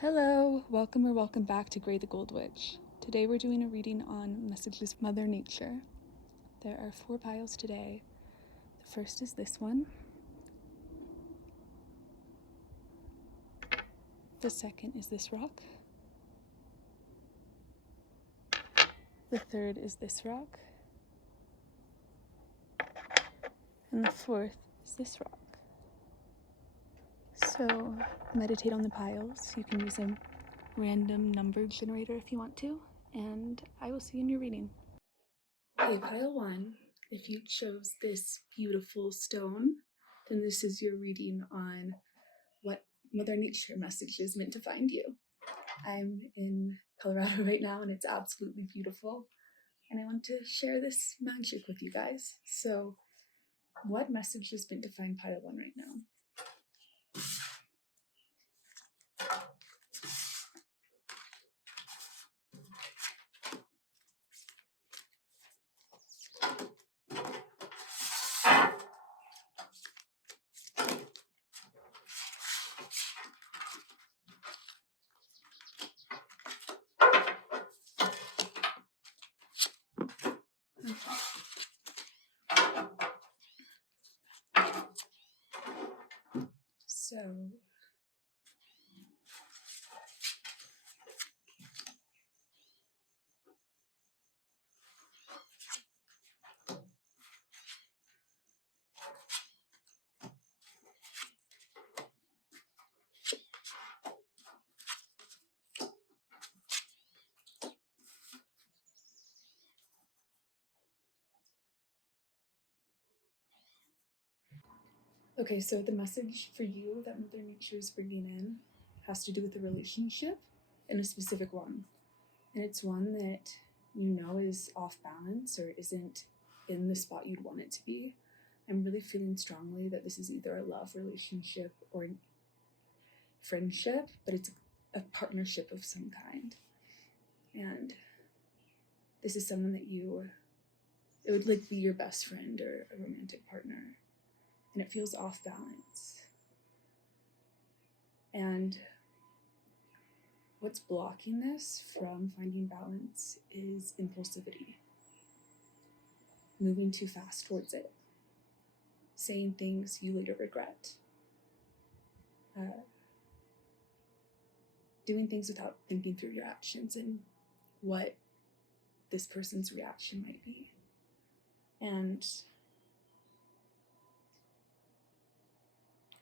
Hello, welcome back to Grey the Gold Witch. Today we're doing a reading on Messages from Mother Nature. There are 4 piles today. The first is this one. The second is this rock. The third is this rock. And the fourth is this rock. So meditate on the piles. You can use a random number generator if you want to, and I will see you in your reading. Okay, pile 1, if you chose this beautiful stone, then this is your reading on what Mother Nature message is meant to find you. I'm in Colorado right now and it's absolutely beautiful, and I want to share this magic with you guys. So what message is meant to find pile 1 right now? So okay, so the message for you that Mother Nature is bringing in has to do with a relationship, and a specific one. And it's one that you know is off balance or isn't in the spot you'd want it to be. I'm really feeling strongly that this is either a love relationship or a friendship, but it's a partnership of some kind. And this is someone that it would like be your best friend or a romantic partner. And it feels off balance. And what's blocking this from finding balance is impulsivity. Moving too fast towards it. Saying things you later regret. Doing things without thinking through your actions and what this person's reaction might be. And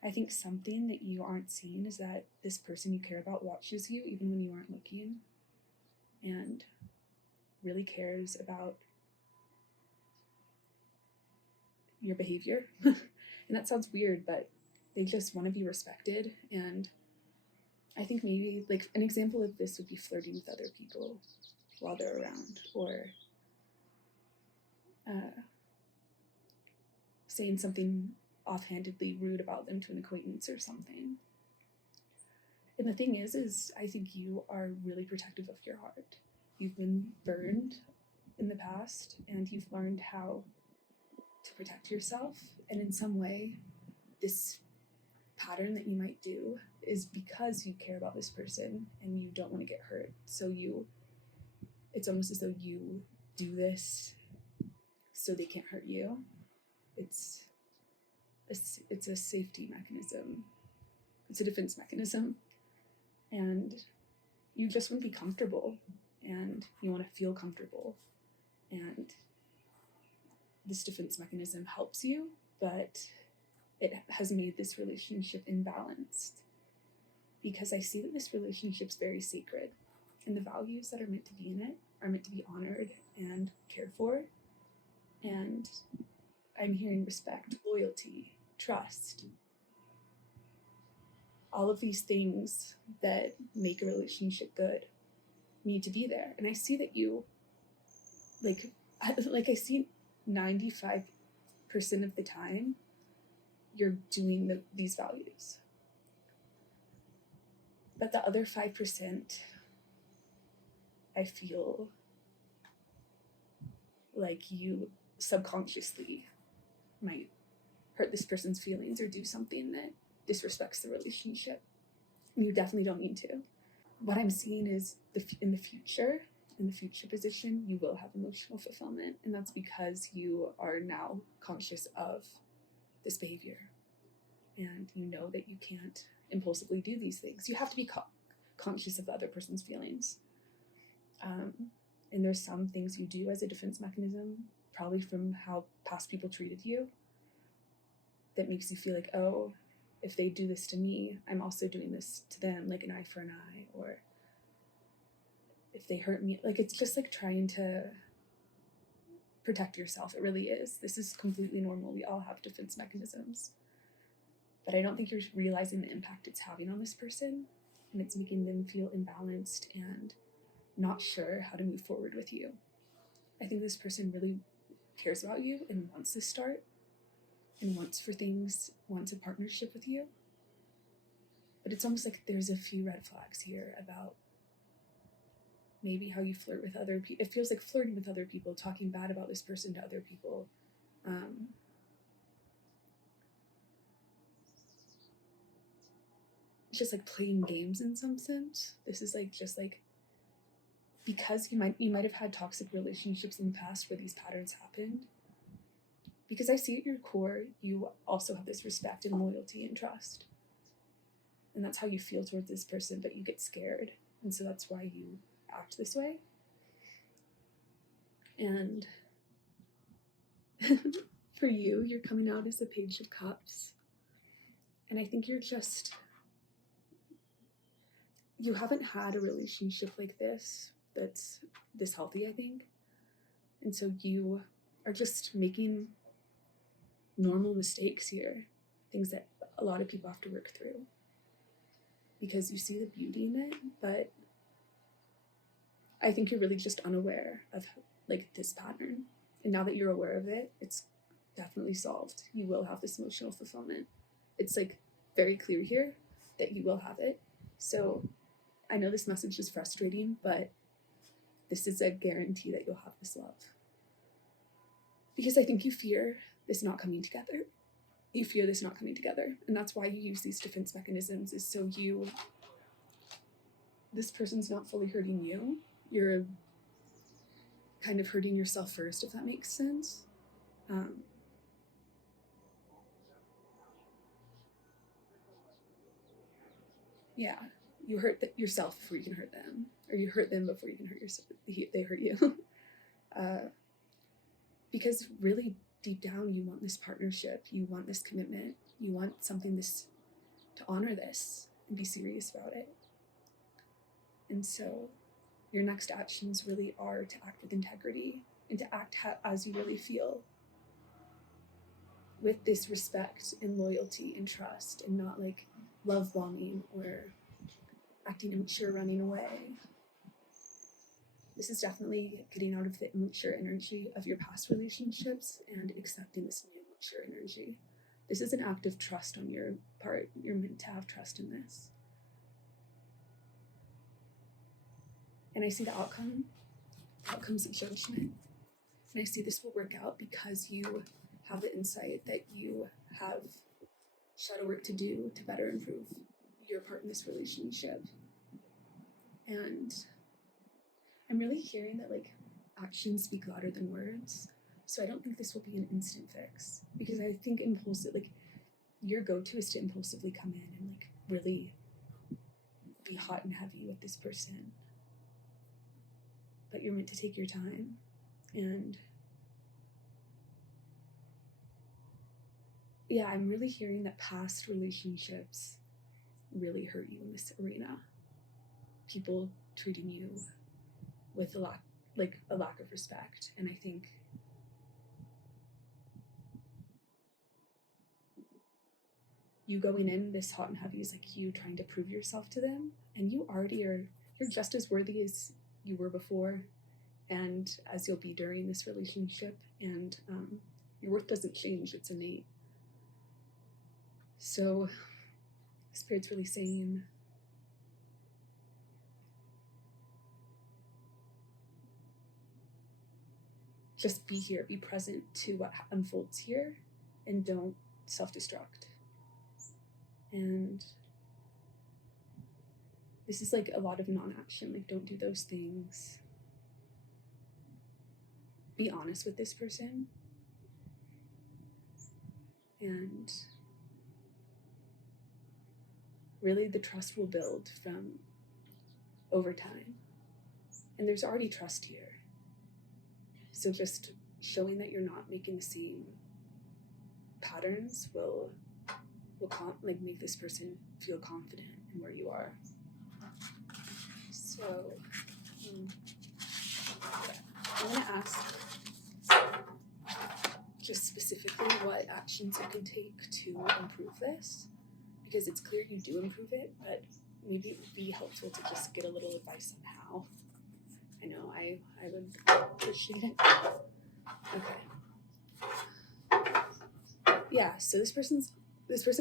I think something that you aren't seeing is that this person you care about watches you even when you aren't looking, and really cares about your behavior. And that sounds weird, but they just want to be respected. And I think maybe like an example of this would be flirting with other people while they're around, or saying something offhandedly rude about them to an acquaintance or something. And the thing is I think you are really protective of your heart. You've been burned in the past, and you've learned how to protect yourself. And in some way, this pattern that you might do is because you care about this person and you don't want to get hurt. So it's almost as though you do this so they can't hurt you. It's a safety mechanism. It's a defense mechanism. And you just want to be comfortable, and you want to feel comfortable. And this defense mechanism helps you, but it has made this relationship imbalanced, because I see that this relationship's very sacred, and the values that are meant to be in it are meant to be honored and cared for. And I'm hearing respect, loyalty, trust, all of these things that make a relationship good need to be there. And I see that you, I see 95% of the time you're doing these values. But the other 5%, I feel like you subconsciously might hurt this person's feelings or do something that disrespects the relationship. You definitely don't need to. what I'm seeing is in the future position, you will have emotional fulfillment. And that's because you are now conscious of this behavior. And you know that you can't impulsively do these things. You have to be conscious of the other person's feelings. And there's some things you do as a defense mechanism, probably from how past people treated you, that makes you feel like, oh, if they do this to me, I'm also doing this to them, like an eye for an eye. Or if they hurt me, like, it's just like trying to protect yourself. It really is. This is completely normal. We all have defense mechanisms. But I don't think you're realizing the impact it's having on this person, and it's making them feel imbalanced and not sure how to move forward with you. I think this person really cares about you and wants to start and wants a partnership with you. But it's almost like there's a few red flags here about maybe how you flirt with other people. It feels like flirting with other people, talking bad about this person to other people. It's just like playing games in some sense. This is like just like, because you might have had toxic relationships in the past where these patterns happened. Because I see at your core, you also have this respect and loyalty and trust. And that's how you feel towards this person, but you get scared. And so that's why you act this way. And for you, you're coming out as the Page of Cups. And I think you haven't had a relationship like this that's this healthy, I think. And so you are just making normal mistakes here, things that a lot of people have to work through, because you see the beauty in it. But I think you're really just unaware of like this pattern. And now that you're aware of it, it's definitely solved. You will have this emotional fulfillment. It's like very clear here that you will have it. So I know this message is frustrating, but this is a guarantee that you'll have this love. Because I think you fear this not coming together. You fear this not coming together. And that's why you use these defense mechanisms, is so this person's not fully hurting you. You're kind of hurting yourself first, if that makes sense. Yeah, you hurt yourself before you can hurt them, or you hurt them before you can hurt yourself. They hurt you. Because really deep down, you want this partnership, you want this commitment, you want something to honor this and be serious about it. And so your next actions really are to act with integrity and to act as you really feel, with this respect and loyalty and trust, and not like love bombing or acting immature, running away. This is definitely getting out of the immature energy of your past relationships and accepting this new mature energy. This is an act of trust on your part. You're meant to have trust in this. And I see the outcomes of judgment. And I see this will work out because you have the insight that you have shadow work to do to better improve your part in this relationship. And I'm really hearing that like actions speak louder than words. So I don't think this will be an instant fix, because I think your go-to is to impulsively come in and like really be hot and heavy with this person. But you're meant to take your time. And yeah, I'm really hearing that past relationships really hurt you in this arena. People treating you with a lack of respect. And I think you going in this hot and heavy is like you trying to prove yourself to them, and you're just as worthy as you were before, and as you'll be during this relationship. And your worth doesn't change, it's innate. So Spirit's really saying, just be here, be present to what unfolds here, and don't self-destruct. And This is like a lot of non-action, like don't do those things. Be honest with this person. And really the trust will build from over time. And there's already trust here. So just showing that you're not making the same patterns will like make this person feel confident in where you are. So I'm gonna ask just specifically what actions you can take to improve this, because it's clear you do improve it, but maybe it would be helpful to just get a little advice on how. I know I would appreciate it. Okay. Yeah, so this person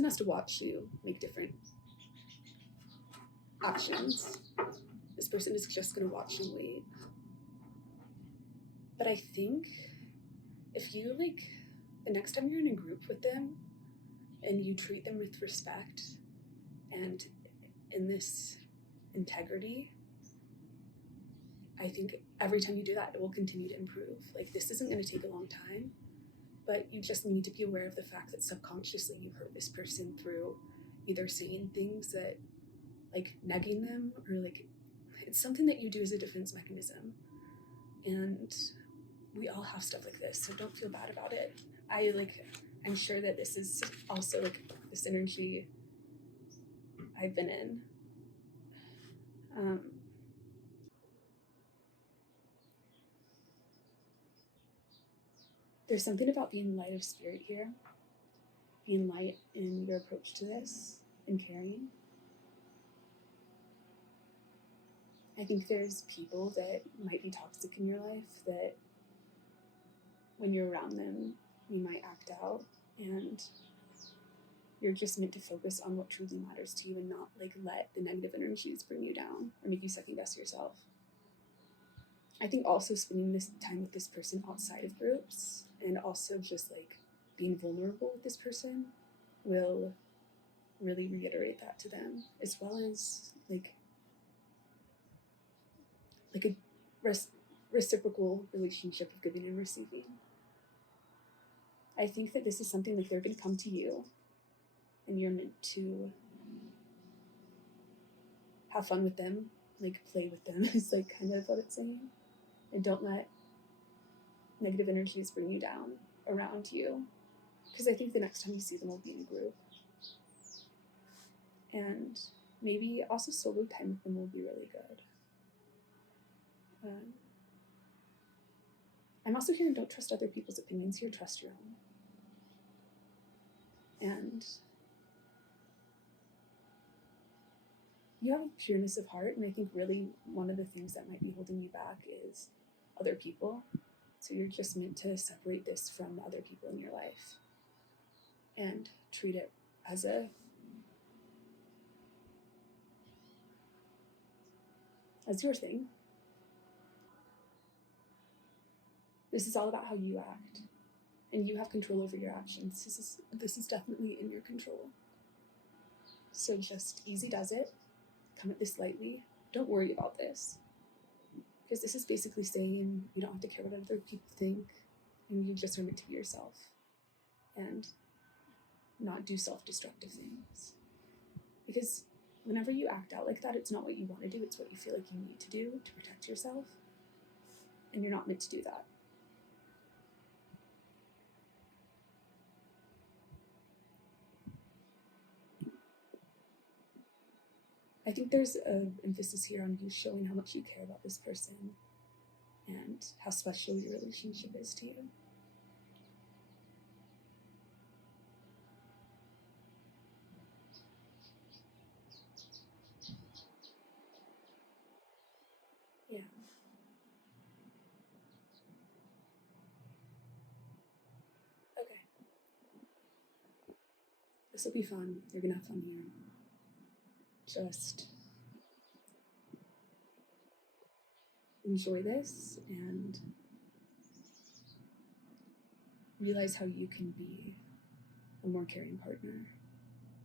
has to watch you make different actions. This person is just gonna watch and wait. But I think if you the next time you're in a group with them and you treat them with respect and in this integrity, I think every time you do that, it will continue to improve. Like, this isn't going to take a long time, but you just need to be aware of the fact that subconsciously you hurt this person through either saying things that, negging them, or it's something that you do as a defense mechanism. And we all have stuff like this, so don't feel bad about it. I'm sure that this is also this energy I've been in. There's something about being light of spirit here, being light in your approach to this and caring. I think there's people that might be toxic in your life that when you're around them, you might act out, and you're just meant to focus on what truly matters to you and not let the negative energies bring you down or make you second guess yourself. I think also spending this time with this person outside of groups and also just being vulnerable with this person will really reiterate that to them, as well as a reciprocal relationship of giving and receiving. I think that this is something they're going to come to you, and you're meant to have fun with them, play with them is kind of what it's saying. And don't let negative energies bring you down around you, because I think the next time you see them will be in a group. And maybe also solo time with them will be really good. I'm also hearing don't trust other people's opinions here, trust your own. And you have a pureness of heart, and I think really one of the things that might be holding you back is other people. So you're just meant to separate this from other people in your life and treat it as your thing. This is all about how you act, and you have control over your actions. This is definitely in your control. So just easy does it. Come at this lightly. Don't worry about this, because this is basically saying you don't have to care what other people think, and you just are meant to be yourself and not do self-destructive things. Because whenever you act out like that, it's not what you want to do, it's what you feel like you need to do to protect yourself, and you're not meant to do that. I think there's an emphasis here on you showing how much you care about this person and how special your relationship is to you. Yeah. Okay. This will be fun. You're gonna have fun here. Just enjoy this and realize how you can be a more caring partner.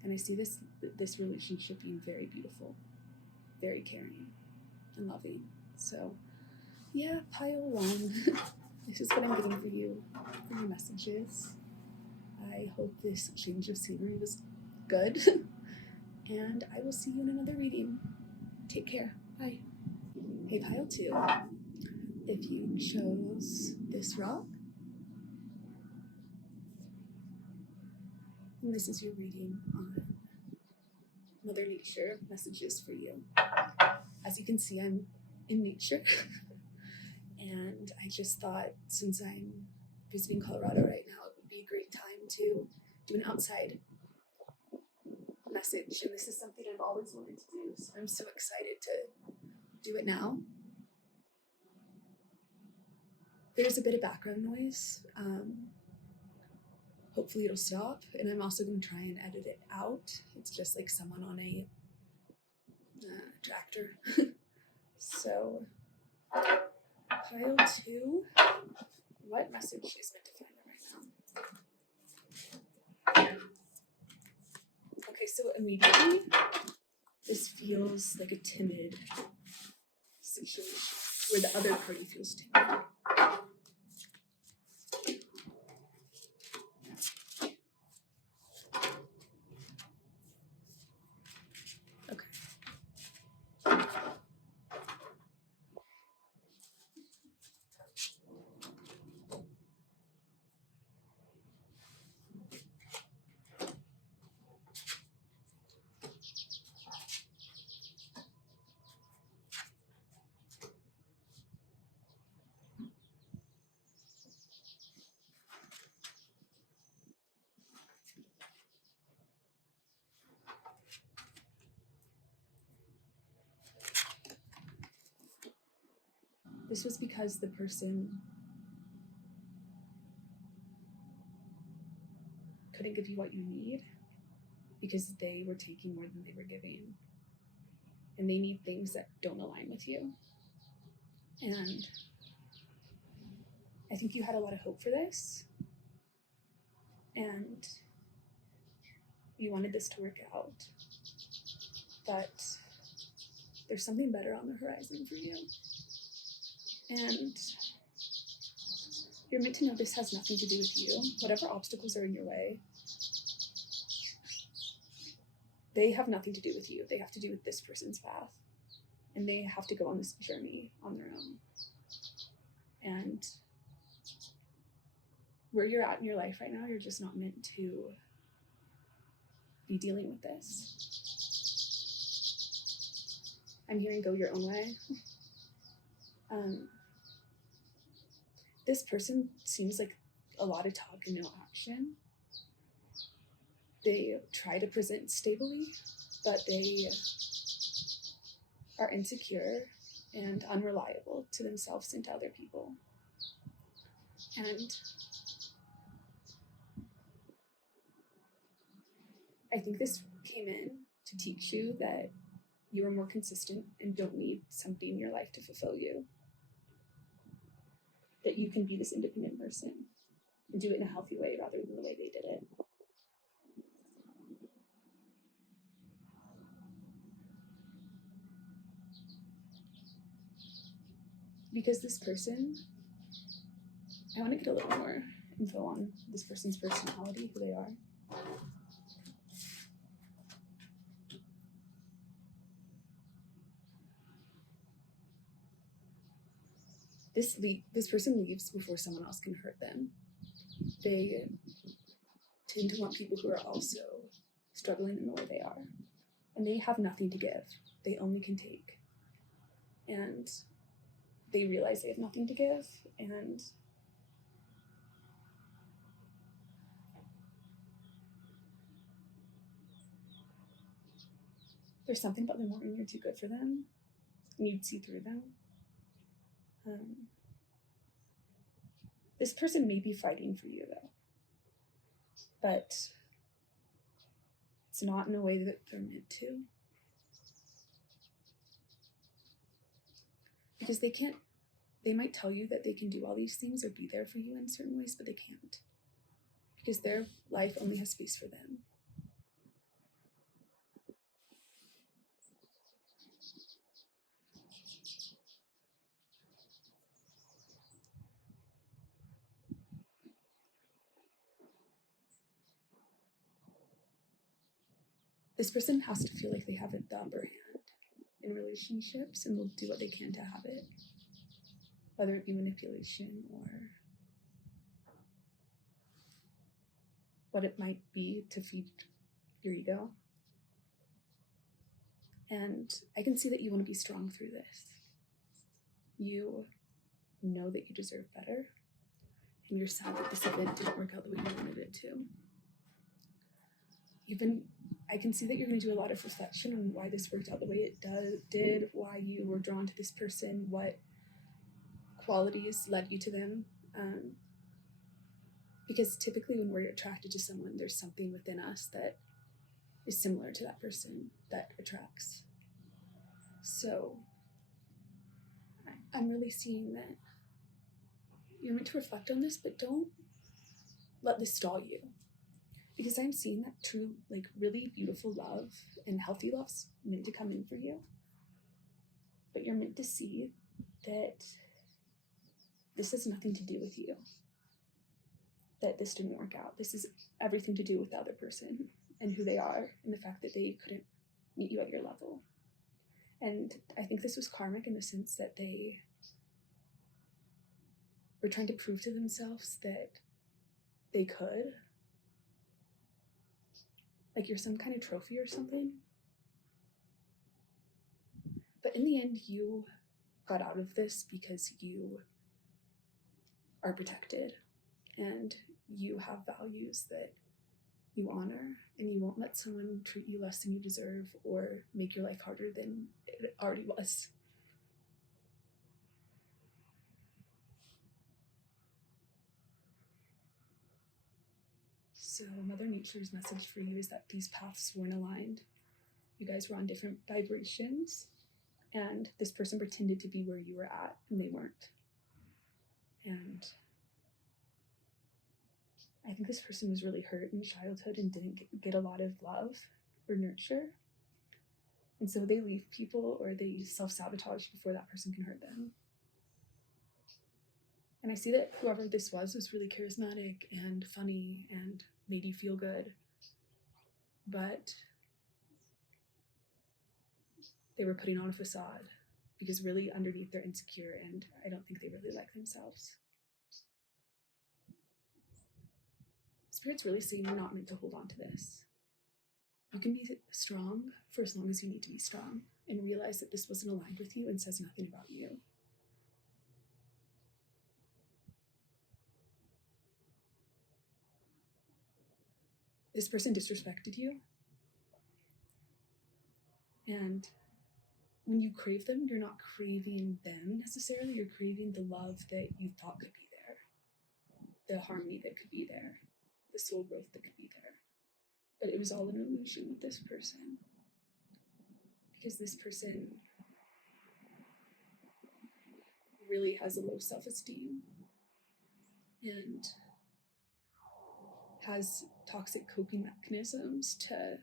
And I see this relationship being very beautiful. very caring and loving. So yeah, pile one. This is what I'm getting for you, for your messages. I hope this change of scenery was good. And I will see you in another reading. Take care. Bye. Hey, pile two. If you chose this rock, and this is your reading on Mother Nature, messages for you. As you can see, I'm in nature. And I just thought, since I'm visiting Colorado right now, it would be a great time to do an outside message. And this is something I've always wanted to do. So I'm so excited to do it now. There's a bit of background noise. Hopefully it'll stop. And I'm also going to try and edit it out. It's just like someone on a tractor. So, pile two. What message is meant to find them right now? Okay, so immediately, this feels like a timid situation where the other party feels timid. This was because the person couldn't give you what you need because they were taking more than they were giving. And they need things that don't align with you. And I think you had a lot of hope for this. And you wanted this to work out. But there's something better on the horizon for you. And you're meant to know this has nothing to do with you. Whatever obstacles are in your way, they have nothing to do with you. They have to do with this person's path. And they have to go on this journey on their own. And where you're at in your life right now, you're just not meant to be dealing with this. I'm hearing go your own way. This person seems like a lot of talk and no action. They try to present stably, but they are insecure and unreliable to themselves and to other people. And I think this came in to teach you that you are more consistent and don't need somebody in your life to fulfill you. That you can be this independent person and do it in a healthy way rather than the way they did it. Because this person, I want to get a little more info on this person's personality, who they are. This person leaves before someone else can hurt them. They tend to want people who are also struggling in the way they are. And they have nothing to give. They only can take. And they realize they have nothing to give, and there's something about them wanting you're too good for them, and you'd see through them. This person may be fighting for you, though, but it's not in a way that they're meant to. Because they might tell you that they can do all these things or be there for you in certain ways, but they can't. Because their life only has space for them. this person has to feel like they have the upper hand in relationships, and will do what they can to have it, whether it be manipulation or what it might be to feed your ego. And I can see that you want to be strong through this. You know that you deserve better, and you're sad that this event didn't work out the way you wanted it to. I can see that you're going to do a lot of reflection on why this worked out the way it did, why you were drawn to this person, what qualities led you to them. Because typically when we're attracted to someone, there's something within us that is similar to that person that attracts. So I'm really seeing that you're meant to reflect on this, but don't let this stall you. Because I'm seeing that true, like, really beautiful love and healthy love's meant to come in for you. But you're meant to see that this has nothing to do with you. That this didn't work out. This is everything to do with the other person and who they are, and the fact that they couldn't meet you at your level. And I think this was karmic in the sense that they were trying to prove to themselves that they could. Like you're some kind of trophy or something. But in the end, you got out of this because you are protected and you have values that you honor, and you won't let someone treat you less than you deserve or make your life harder than it already was. So Mother Nature's message for you is that these paths weren't aligned. You guys were on different vibrations, and this person pretended to be where you were at, and they weren't. And I think this person was really hurt in childhood and didn't get a lot of love or nurture. And so they leave people or they self-sabotage before that person can hurt them. And I see that whoever this was really charismatic and funny and made you feel good. But they were putting on a facade because really underneath they're insecure, and I don't think they really like themselves. Spirit's really saying you're not meant to hold on to this. You can be strong for as long as you need to be strong, and realize that this wasn't aligned with you and says nothing about you. This person disrespected you, and when you crave them, you're not craving them necessarily, you're craving the love that you thought could be there, the harmony that could be there, the soul growth that could be there. But it was all an illusion with this person, because this person really has a low self-esteem and has toxic coping mechanisms to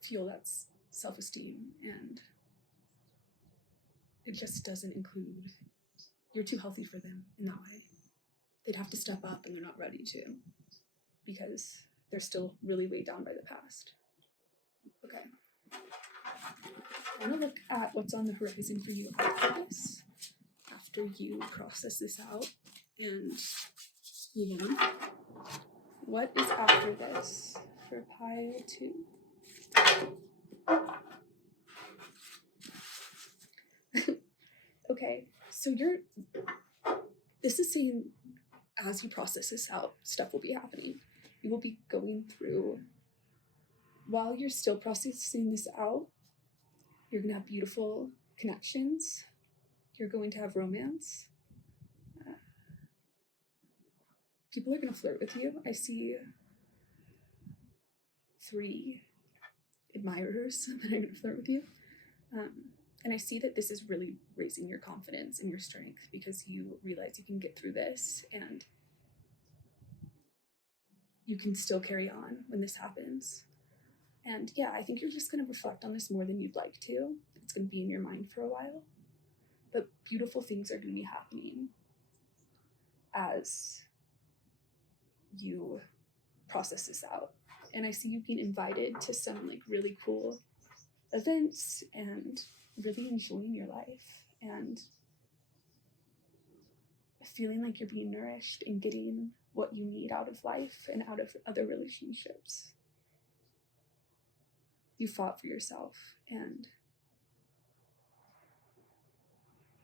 fuel that self-esteem, and it just doesn't include, you're too healthy for them in that way. They'd have to step up, and they're not ready to, because they're still really weighed down by the past. Okay. I want to look at what's on the horizon for you after this, after you process this out and move on. What is after this for pile 2? Okay, so this is saying as you process this out, stuff will be happening. You will be going through, while you're still processing this out, you're going to have beautiful connections. You're going to have romance. People are going to flirt with you. I see 3 admirers that are going to flirt with you. And I see that this is really raising your confidence and your strength, because you realize you can get through this and you can still carry on when this happens. And yeah, I think you're just going to reflect on this more than you'd like to. It's going to be in your mind for a while. But beautiful things are going to be happening as you process this out. And I see you being invited to some like really cool events and really enjoying your life and feeling like you're being nourished and getting what you need out of life and out of other relationships. You fought for yourself, and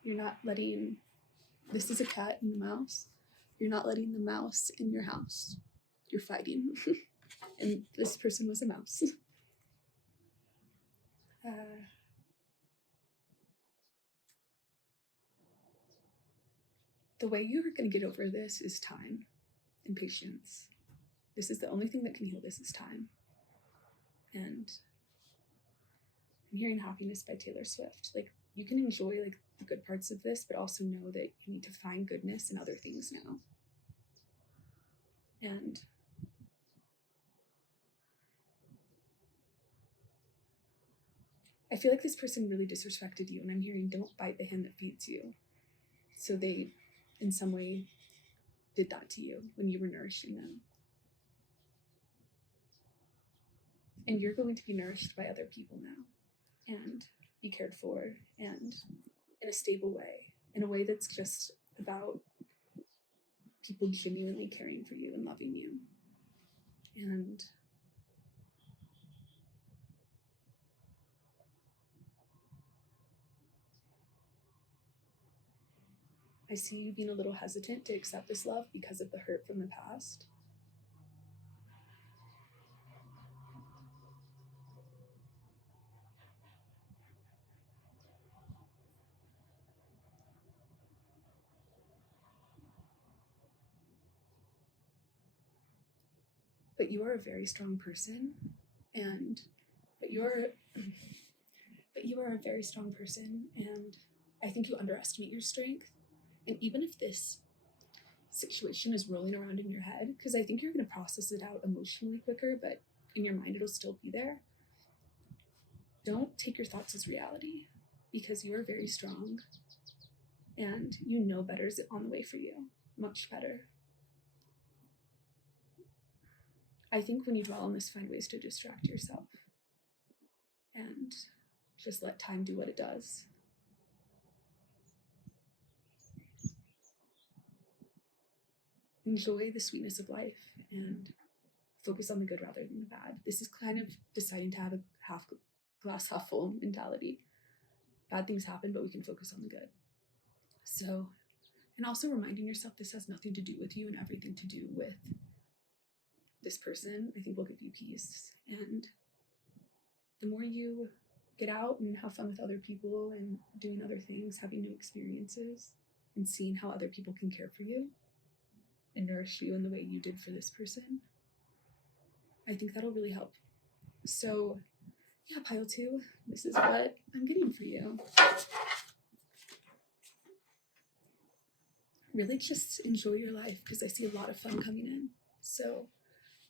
you're not letting, this is a cat and a mouse, you're not letting the mouse in your house. You're fighting. And this person was a mouse. The way you're going to get over this is time and patience. This is the only thing that can heal this is time. And I'm hearing Happiness by Taylor Swift. Like, you can enjoy like the good parts of this, but also know that you need to find goodness in other things now. And I feel like this person really disrespected you, and I'm hearing don't bite the hand that feeds you. So they, in some way, did that to you when you were nourishing them. And you're going to be nourished by other people now and be cared for, and in a stable way, in a way that's just about people genuinely caring for you and loving you. And I see you being a little hesitant to accept this love because of the hurt from the past. But you are a very strong person, and you are a very strong person, and I think you underestimate your strength. And even if this situation is rolling around in your head, because I think you're going to process it out emotionally quicker, but in your mind it'll still be there. Don't take your thoughts as reality, because you are very strong, and you know better is on the way for you, much better. I think when you dwell on this, find ways to distract yourself and just let time do what it does. Enjoy the sweetness of life and focus on the good rather than the bad. This is kind of deciding to have a glass half full mentality. Bad things happen, but we can focus on the good. So, and also reminding yourself this has nothing to do with you and everything to do with this person, I think will give you peace. And the more you get out and have fun with other people and doing other things, having new experiences, and seeing how other people can care for you and nourish you in the way you did for this person, I think that'll really help. So yeah, pile 2, this is what I'm getting for you. Really just enjoy your life, because I see a lot of fun coming in. So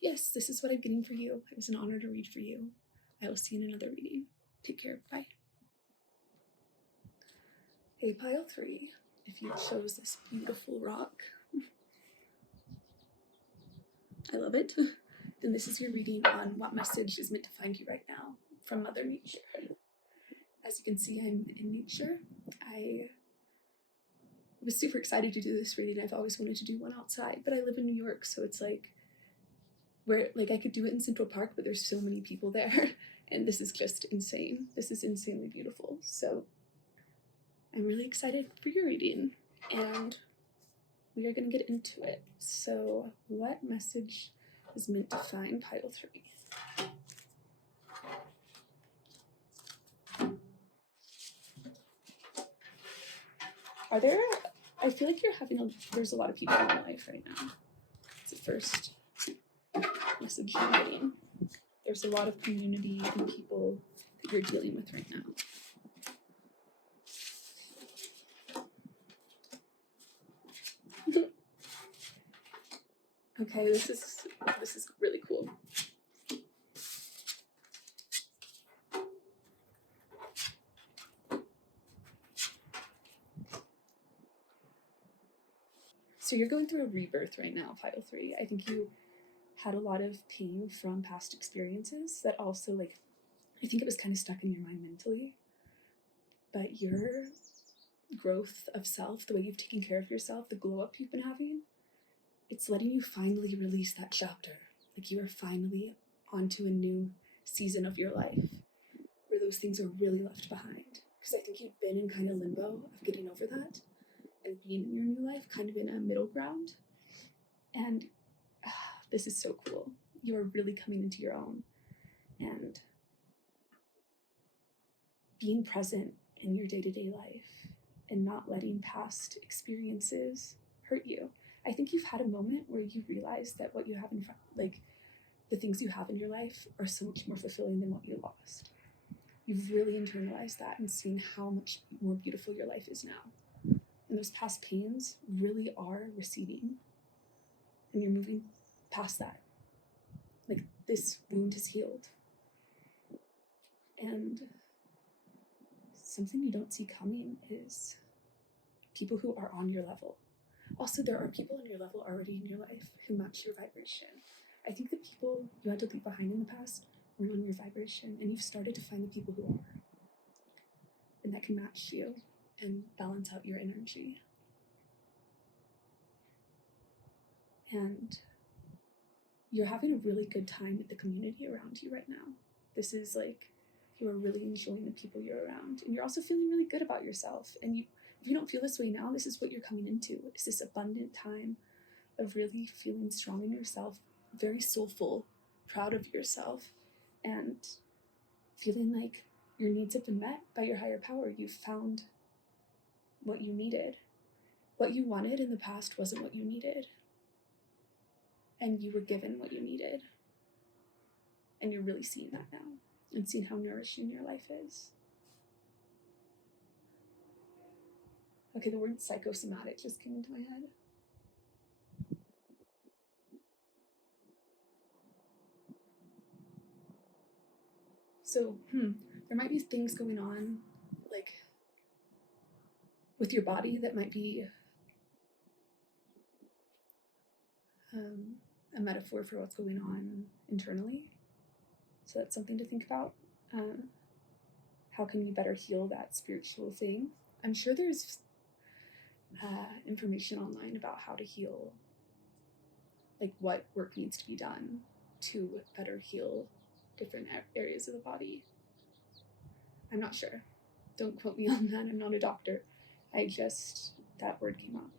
yes, this is what I'm getting for you. It was an honor to read for you. I will see you in another reading. Take care. Bye. Hey, pile 3, if you chose this beautiful rock, I love it, then this is your reading on what message is meant to find you right now from Mother Nature. As you can see, I'm in nature. I was super excited to do this reading. I've always wanted to do one outside, but I live in New York, so it's like where like I could do it in Central Park, but there's so many people there, and this is just insane. This is insanely beautiful. So I'm really excited for your reading, and we are going to get into it. So what message is meant to find pile 3? I feel like there's a lot of people in your life right now. It's the first message I'm getting. There's a lot of community and people that you're dealing with right now. Okay, this is really cool. So you're going through a rebirth right now, pile 3. I think you had a lot of pain from past experiences that also, like, I think it was kind of stuck in your mind mentally. But your growth of self, the way you've taken care of yourself, the glow up you've been having, it's letting you finally release that chapter. Like, you are finally onto a new season of your life where those things are really left behind. Because I think you've been in kind of limbo of getting over that and being in your new life, kind of in a middle ground. And this is so cool. You are really coming into your own and being present in your day-to-day life and not letting past experiences hurt you. I think you've had a moment where you realize that what you have in front, like the things you have in your life, are so much more fulfilling than what you lost. You've really internalized that and seen how much more beautiful your life is now. And those past pains really are receding. And you're moving past that. Like, this wound is healed. And something you don't see coming is people who are on your level. Also, there are people on your level already in your life who match your vibration. I think the people you had to leave behind in the past weren't on your vibration, and you've started to find the people who are. And that can match you and balance out your energy. And you're having a really good time with the community around you right now. This is like, you are really enjoying the people you're around, and you're also feeling really good about yourself. And if you don't feel this way now, this is what you're coming into. It's this abundant time of really feeling strong in yourself, very soulful, proud of yourself, and feeling like your needs have been met by your higher power. You've found what you needed. What you wanted in the past wasn't what you needed. And you were given what you needed. And you're really seeing that now and seeing how nourishing your life is. Okay, the word psychosomatic just came into my head. So, there might be things going on, like, with your body that might be a metaphor for what's going on internally. So that's something to think about. How can you better heal that spiritual thing? I'm sure there's information online about how to heal, like what work needs to be done to better heal different areas of the body. I'm not sure. Don't quote me on that. I'm not a doctor. That word came up.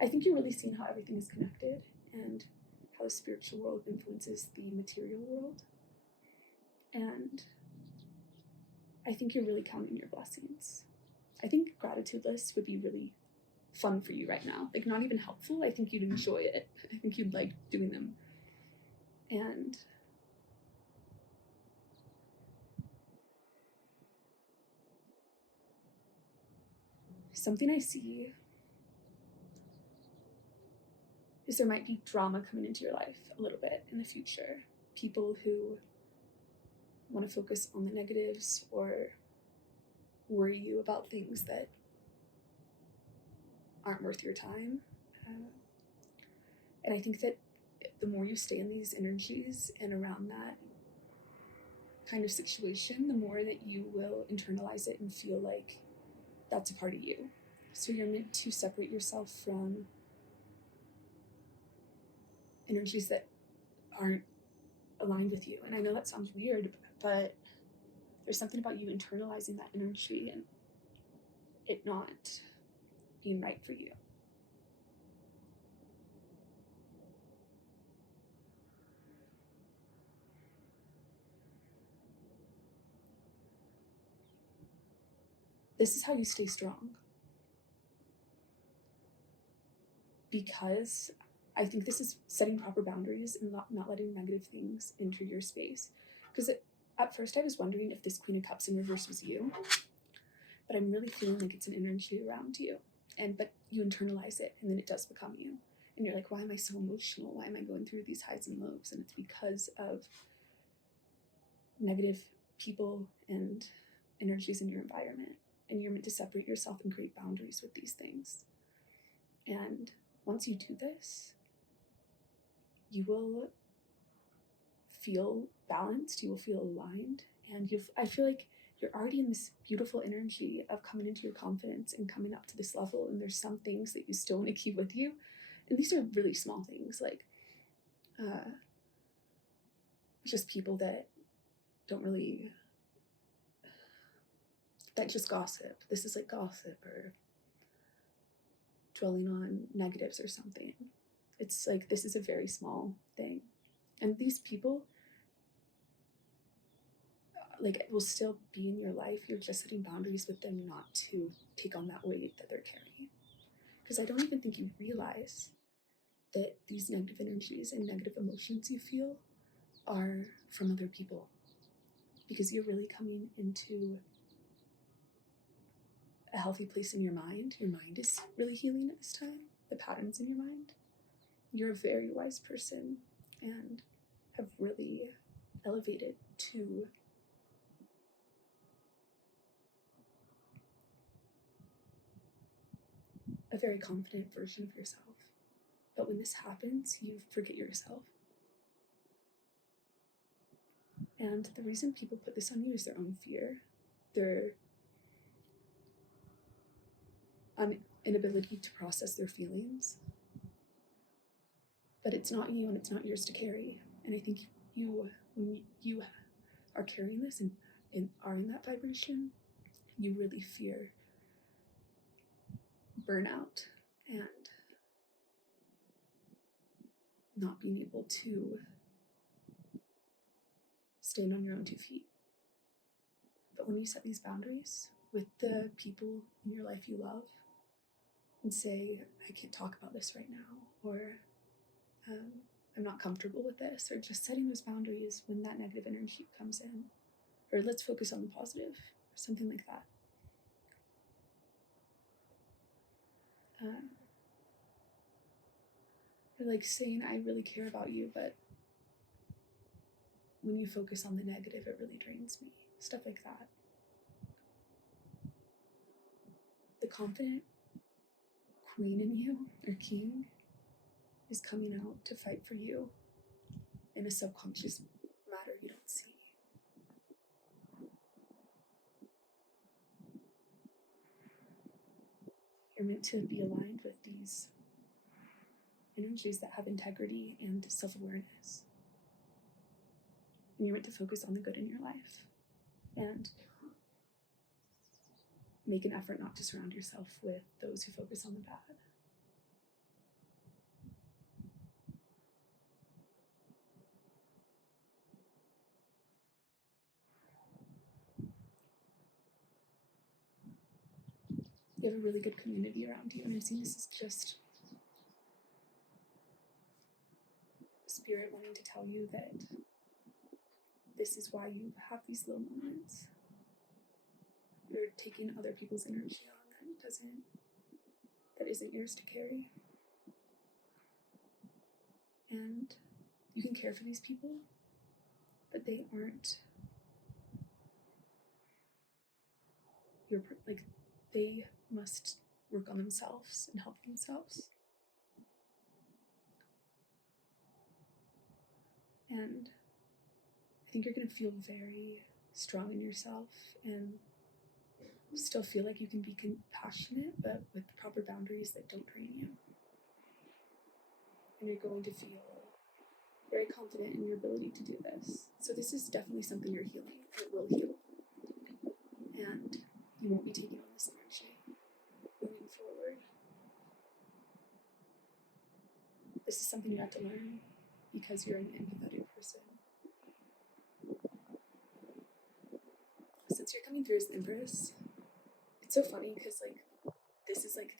I think you're really seeing how everything is connected and how the spiritual world influences the material world. And I think you're really counting your blessings. I think gratitude lists would be really fun for you right now. Like, not even helpful. I think you'd enjoy it. I think you'd like doing them. And something I see is there might be drama coming into your life a little bit in the future. People who want to focus on the negatives or worry you about things that aren't worth your time. And I think that the more you stay in these energies and around that kind of situation, the more that you will internalize it and feel like that's a part of you. So you're meant to separate yourself from energies that aren't aligned with you. And I know that sounds weird, but there's something about you internalizing that energy and it not being right for you. This is how you stay strong. Because I think this is setting proper boundaries and not letting negative things enter your space. Because at first I was wondering if this Queen of Cups in reverse was you, but I'm really feeling like it's an energy around you. But you internalize it and then it does become you. And you're like, why am I so emotional? Why am I going through these highs and lows? And it's because of negative people and energies in your environment. And you're meant to separate yourself and create boundaries with these things. And once you do this, you will feel balanced, you will feel aligned, and I feel like you're already in this beautiful energy of coming into your confidence and coming up to this level, and there's some things that you still want to keep with you. And these are really small things, like just people that don't really, that just gossip. This is like gossip or dwelling on negatives or something. It's like, this is a very small thing. And these people, like, will still be in your life. You're just setting boundaries with them not to take on that weight that they're carrying. Because I don't even think you realize that these negative energies and negative emotions you feel are from other people. Because you're really coming into a healthy place in your mind. Your mind is really healing at this time. The patterns in your mind. You're a very wise person and have really elevated to a very confident version of yourself. But when this happens, you forget yourself. And the reason people put this on you is their own fear, their inability to process their feelings. But it's not you and it's not yours to carry. And I think when you are carrying this and are in that vibration, you really fear burnout and not being able to stand on your own 2 feet. But when you set these boundaries with the people in your life you love and say, I can't talk about this right now, or I'm not comfortable with this, or just setting those boundaries when that negative energy comes in, or let's focus on the positive, or something like that. Or like saying, I really care about you, but when you focus on the negative, it really drains me. Stuff like that. The confident queen in you, or king, is coming out to fight for you in a subconscious matter you don't see. You're meant to be aligned with these energies that have integrity and self-awareness. And you're meant to focus on the good in your life and make an effort not to surround yourself with those who focus on the bad. You have a really good community around you, and I see this as just spirit wanting to tell you that this is why you have these low moments. You're taking other people's energy on that isn't yours to carry. And you can care for these people, but they aren't they must work on themselves and help themselves. And I think you're going to feel very strong in yourself and still feel like you can be compassionate, but with the proper boundaries that don't drain you. And you're going to feel very confident in your ability to do this. So this is definitely something you're healing. It will heal. And you won't be taking on this energy moving forward. This is something you have to learn because you're an empathetic person. Since you're coming through as the Empress, it's so funny because this is like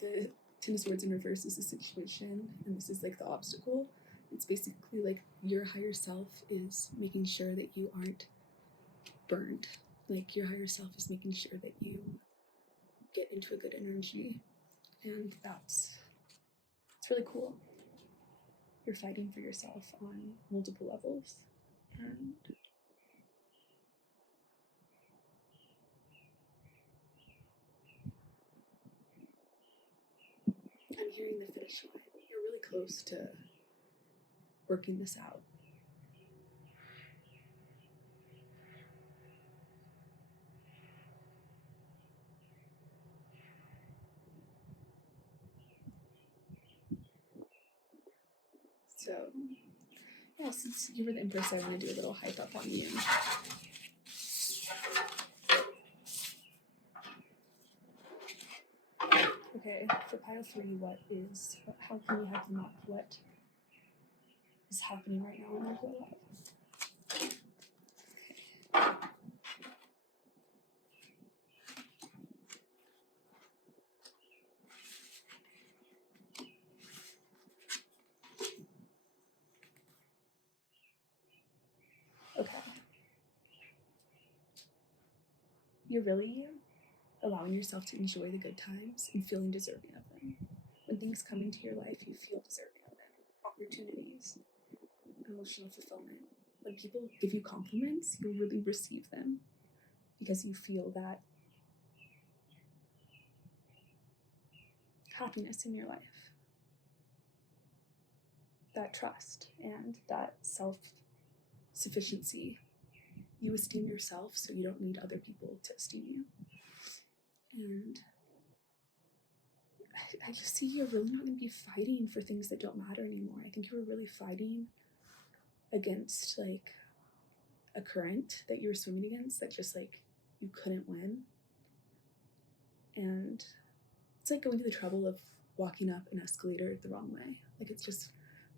the Ten of Swords in reverse is the situation, and this is like the obstacle. It's basically like your higher self is making sure that you aren't burned. Like your higher self is making sure that you get into a good energy, and it's really cool. You're fighting for yourself on multiple levels, and nearing the finish line. You're really close to working this out. So, yeah, since you were the Empress, I want to do a little hype up on you. Okay, for pile 3, how can we have them up? What is happening right now in their whole life? Okay. You're really allowing yourself to enjoy the good times and feeling deserving of them. When things come into your life, you feel deserving of them. Opportunities, emotional fulfillment. When people give you compliments, you'll really receive them because you feel that happiness in your life, that trust, and that self-sufficiency. You esteem yourself, so you don't need other people to esteem you. And I just see you're really not going to be fighting for things that don't matter anymore. I think you were really fighting against like a current that you were swimming against that just like you couldn't win. And it's like going to the trouble of walking up an escalator the wrong way. Like it's just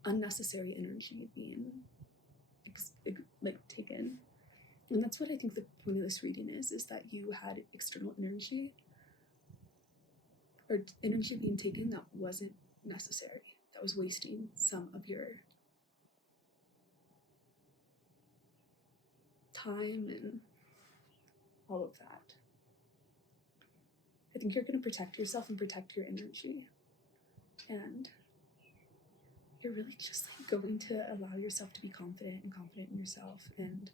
unnecessary energy being like taken. And that's what I think the point of this reading is that you had external energy or energy being taken that wasn't necessary, that was wasting some of your time and all of that. I think you're going to protect yourself and protect your energy. And you're really just like going to allow yourself to be confident in yourself. And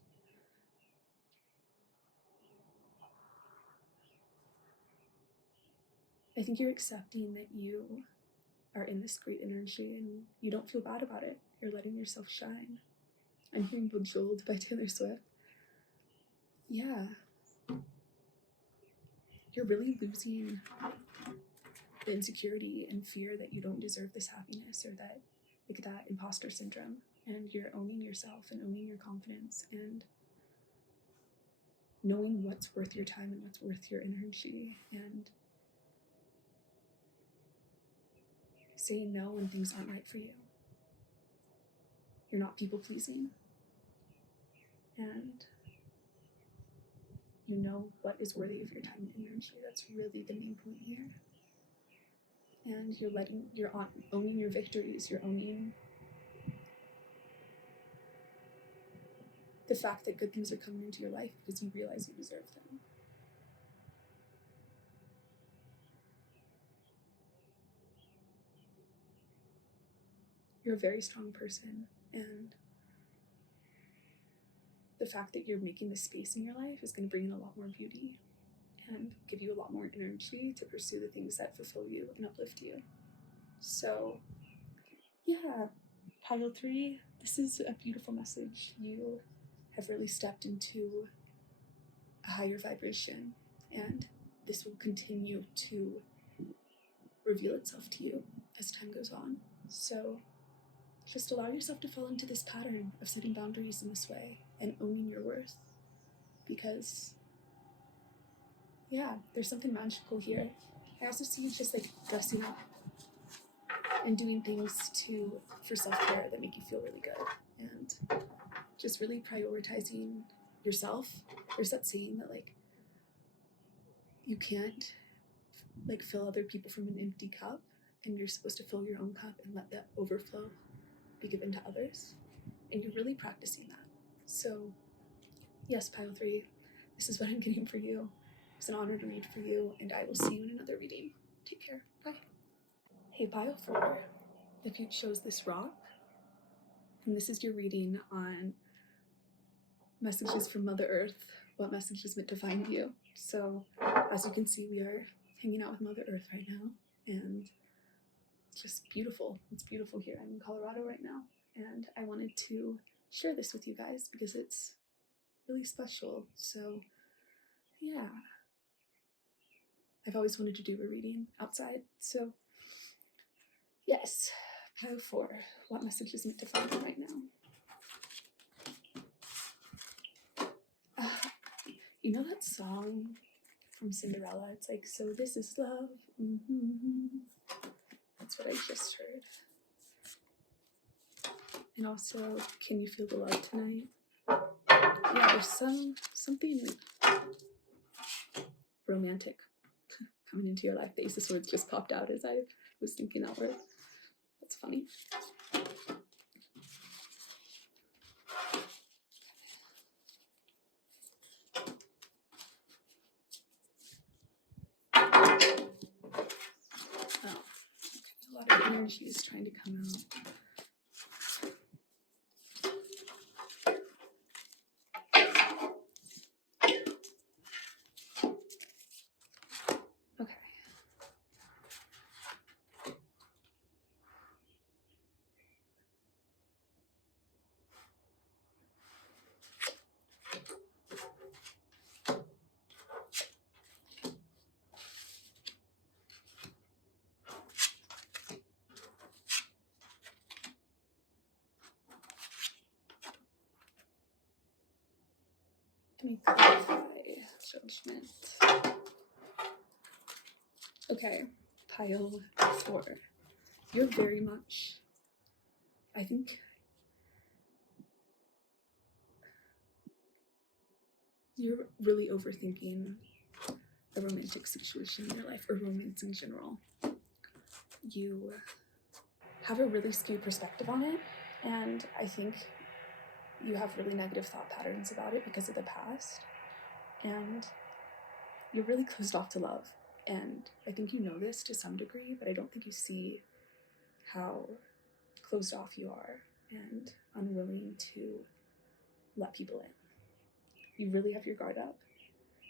I think you're accepting that you are in this great energy and you don't feel bad about it. You're letting yourself shine. I'm hearing Bejeweled by Taylor Swift. Yeah. You're really losing the insecurity and fear that you don't deserve this happiness or that like that imposter syndrome. And you're owning yourself and owning your confidence and knowing what's worth your time and what's worth your energy and saying no when things aren't right for you. You're not people pleasing. And you know what is worthy of your time and energy. That's really the main point here. And you're owning your victories. You're owning the fact that good things are coming into your life because you realize you deserve them. You're a very strong person, and the fact that you're making this space in your life is going to bring in a lot more beauty and give you a lot more energy to pursue the things that fulfill you and uplift you. So, yeah, pile 3, this is a beautiful message. You have really stepped into a higher vibration, and this will continue to reveal itself to you as time goes on. So just allow yourself to fall into this pattern of setting boundaries in this way and owning your worth, because yeah, there's something magical here. I also see you just like dressing up and doing things for self-care that make you feel really good and just really prioritizing yourself. There's that saying that like you can't like fill other people from an empty cup, and you're supposed to fill your own cup and let that overflow be given to others. And you're really practicing that. So yes, pile 3, this is what I'm getting for you. It's an honor to read for you, and I will see you in another reading. Take care. Bye. Hey, pile 4, the future shows this rock, and this is your reading on messages from Mother Earth, what message is meant to find you. So as you can see, we are hanging out with Mother Earth right now, and just beautiful. It's beautiful here. I'm in Colorado right now, and I wanted to share this with you guys because it's really special. So, yeah. I've always wanted to do a reading outside, so yes. Pile 4. What message is meant to find me right now? You know that song from Cinderella? It's like, so this is love. Mm-hmm. That's what I just heard. And also, can you feel the love tonight? Yeah, there's something romantic coming into your life. The Ace of Swords just popped out as I was thinking outward. That's funny. Oh, okay. A lot of energy is trying to come out. Okay. Let me clarify judgment. Okay, pile 4. You're very much, I think, you're really overthinking a romantic situation in your life, or romance in general. You have a really skewed perspective on it, and I think you have really negative thought patterns about it because of the past, and you're really closed off to love. And I think you know this to some degree, but I don't think you see how closed off you are and unwilling to let people in. You really have your guard up.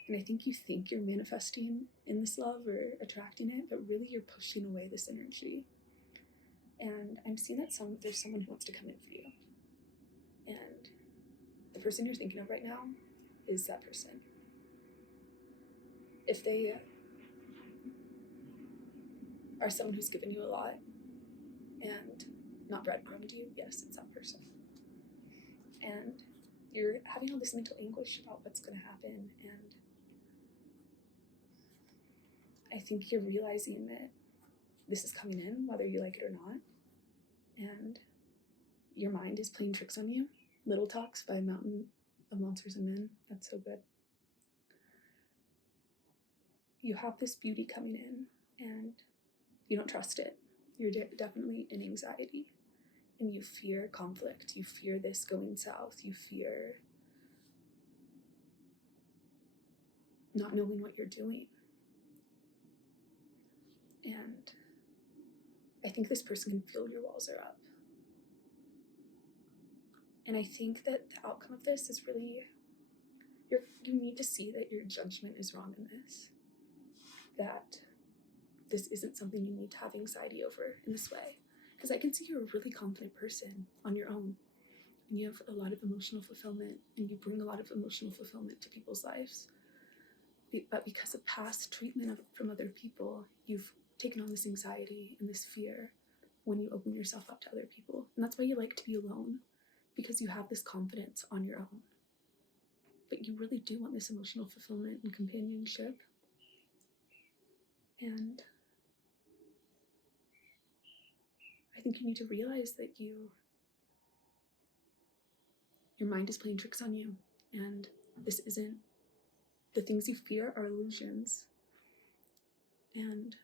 And I think you think you're manifesting in this love or attracting it, but really you're pushing away this energy. And I'm seeing that there's someone who wants to come in for you. And the person you're thinking of right now is that person. If they are someone who's given you a lot and not breadcrumbed you, yes, it's that person. And you're having all this mental anguish about what's going to happen, and I think you're realizing that this is coming in whether you like it or not, and your mind is playing tricks on you. Little Talks by Mountain of Monsters and Men. That's so good. You have this beauty coming in, and you don't trust it. You're definitely in anxiety, and you fear conflict. You fear this going south. You fear not knowing what you're doing. And I think this person can feel your walls are up. And I think that the outcome of this is really, you need to see that your judgment is wrong in this. That this isn't something you need to have anxiety over in this way. Because I can see you're a really confident person on your own. And you have a lot of emotional fulfillment, and you bring a lot of emotional fulfillment to people's lives. But because of past treatment from other people, you've taken on this anxiety and this fear when you open yourself up to other people. And that's why you like to be alone, because you have this confidence on your own. But you really do want this emotional fulfillment and companionship. And I think you need to realize that your mind is playing tricks on you, and this isn't, the things you fear are illusions, and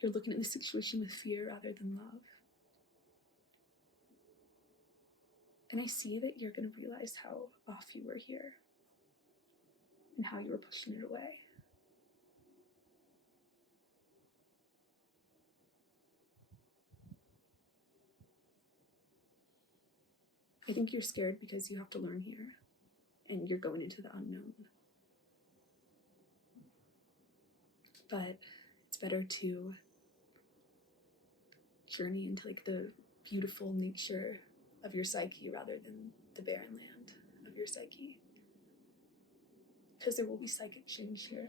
you're looking at the situation with fear rather than love. And I see that you're going to realize how off you were here and how you were pushing it away. I think you're scared because you have to learn here and you're going into the unknown. But it's better to journey into like the beautiful nature of your psyche rather than the barren land of your psyche. Because there will be psychic change here.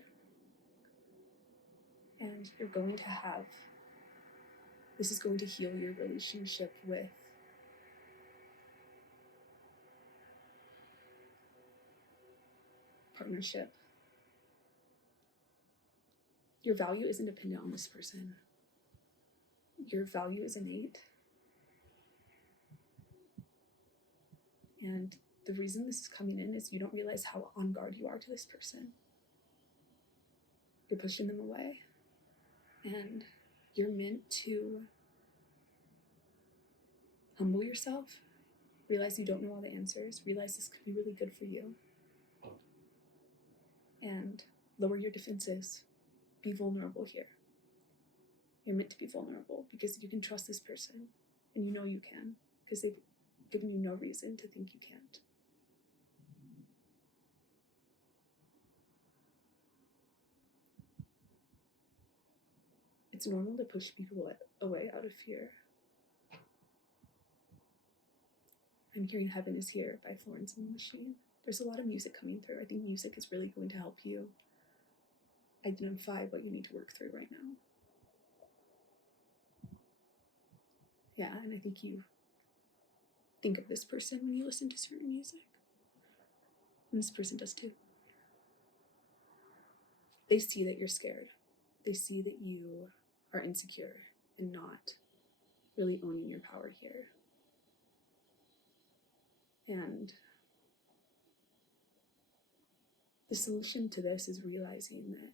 And you're going to have, this is going to heal your relationship with partnership. Your value isn't dependent on this person. Your value is innate. And the reason this is coming in is you don't realize how on guard you are to this person. You're pushing them away. And you're meant to humble yourself, realize you don't know all the answers, realize this could be really good for you, and lower your defenses. Be vulnerable here. You're meant to be vulnerable because you can trust this person, and you know you can, because they've given you no reason to think you can't. It's normal to push people away out of fear. I'm hearing Heaven is Here by Florence and the Machine. There's a lot of music coming through. I think music is really going to help you identify what you need to work through right now. Yeah, and I think you think of this person when you listen to certain music. And this person does too. They see that you're scared. They see that you are insecure and not really owning your power here. And the solution to this is realizing that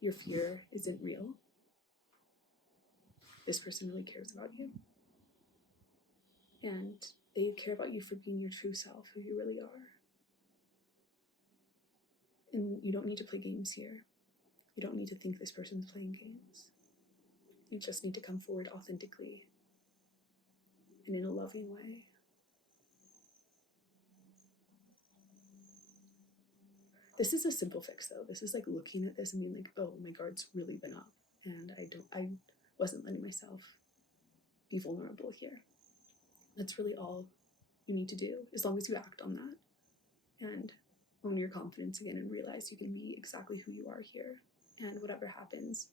your fear isn't real. This person really cares about you. And they care about you for being your true self, who you really are. And you don't need to play games here. You don't need to think this person's playing games. You just need to come forward authentically and in a loving way. This is a simple fix though. This is like looking at this and being like, oh, my guard's really been up and I wasn't letting myself be vulnerable here. That's really all you need to do, as long as you act on that and own your confidence again and realize you can be exactly who you are here. And whatever happens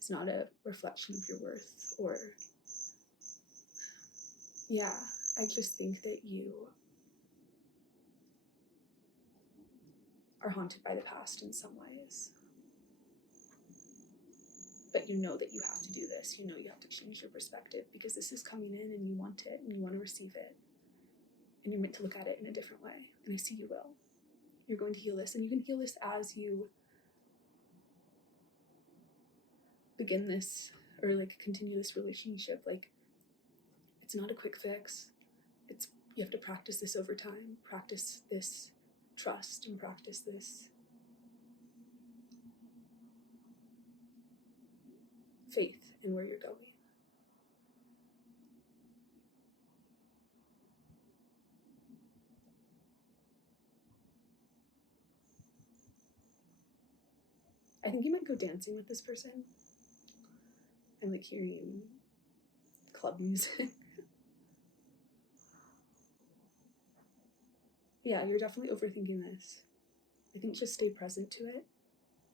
is not a reflection of your worth or, yeah, I just think that you are haunted by the past in some ways. But you know that you have to do this. You know you have to change your perspective because this is coming in and you want it and you want to receive it. And you're meant to look at it in a different way. And I see you will. You're going to heal this. And you can heal this as you begin this or like continue this relationship. Like, it's not a quick fix. You have to practice this over time. Practice this trust and practice this faith in where you're going. I think you might go dancing with this person. I'm like hearing club music. Yeah, you're definitely overthinking this. I think just stay present to it.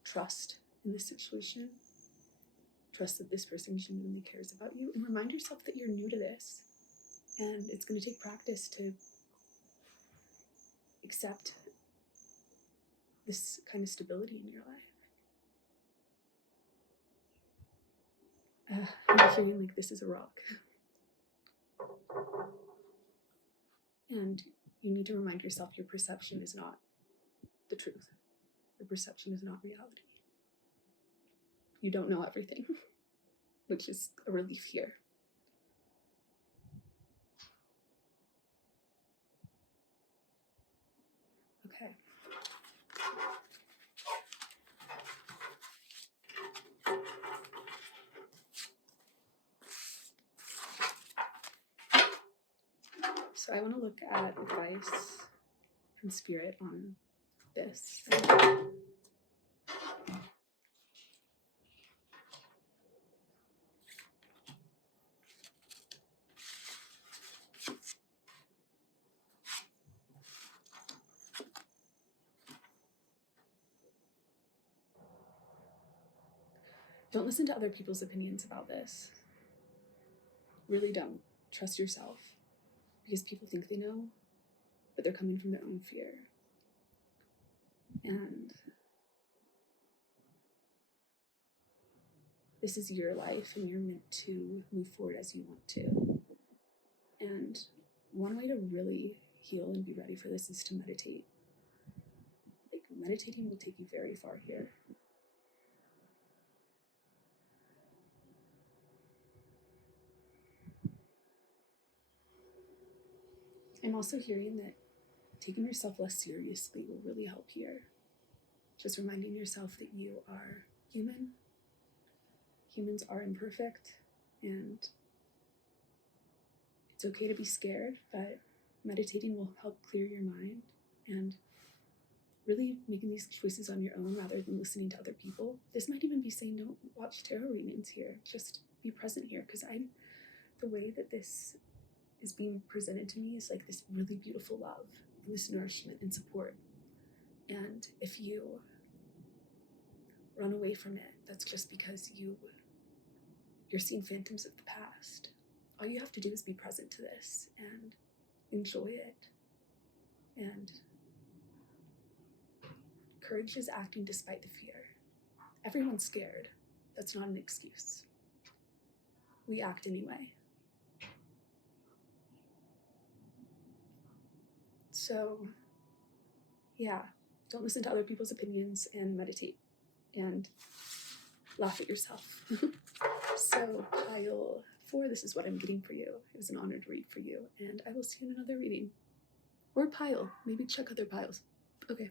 Trust in this situation. Trust that this person genuinely cares about you. And remind yourself that you're new to this. And it's going to take practice to accept this kind of stability in your life. I'm feeling like this is a rock. And you need to remind yourself your perception is not the truth. Your perception is not reality. You don't know everything, which is a relief here. Okay. So I want to look at advice from Spirit on this. Don't listen to other people's opinions about this. Really don't. Trust yourself. Because people think they know, but they're coming from their own fear. And this is your life, and you're meant to move forward as you want to. And one way to really heal and be ready for this is to meditate. Like, meditating will take you very far here. I'm also hearing that taking yourself less seriously will really help here. Just reminding yourself that you are human. Humans are imperfect, and it's okay to be scared, but meditating will help clear your mind and really making these choices on your own rather than listening to other people. This might even be saying don't watch tarot readings here. Just be present here, because the way that this is being presented to me is like this really beautiful love and this nourishment and support. And if you run away from it, that's just because you're seeing phantoms of the past. All you have to do is be present to this and enjoy it. And courage is acting despite the fear. Everyone's scared. That's not an excuse. We act anyway. So, yeah, don't listen to other people's opinions and meditate and laugh at yourself. So, pile 4, this is what I'm getting for you. It was an honor to read for you, and I will see you in another reading. Or pile. Maybe check other piles. Okay.